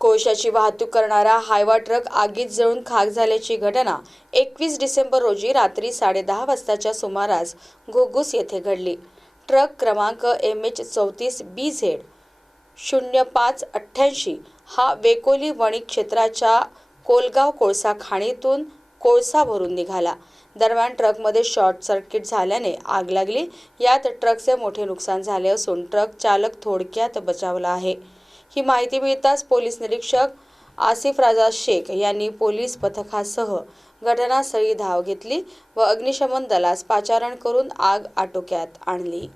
कोळशाची वाहतूक करणारा हायवा ट्रक आगीत जळून खाक झाल्याची घटना एकवीस डिसेंबर रोजी रात्री साडेदहा वाजताच्या सुमारास घुग्गुस येथे घडली. ट्रक क्रमांक एम एच चौतीस बी झेड शून्य पाच अठ्ठ्याऐंशी हा वेकोली वणिक क्षेत्राच्या कोलगाव कोळसा खाणीतून कोळसा भरून निघाला. दरम्यान ट्रकमध्ये शॉर्ट सर्किट झाल्याने आग लागली. यात ट्रकचे मोठे नुकसान झाले असून ट्रक चालक थोडक्यात बचावला आहे. ही माहिती मिळताच पोलीस निरीक्षक आसिफ राजा शेख यांनी पोलीस पथकासह घटनास्थळी धाव घेतली व अग्निशमन दलास पाचारण करून आग आटोक्यात आणली.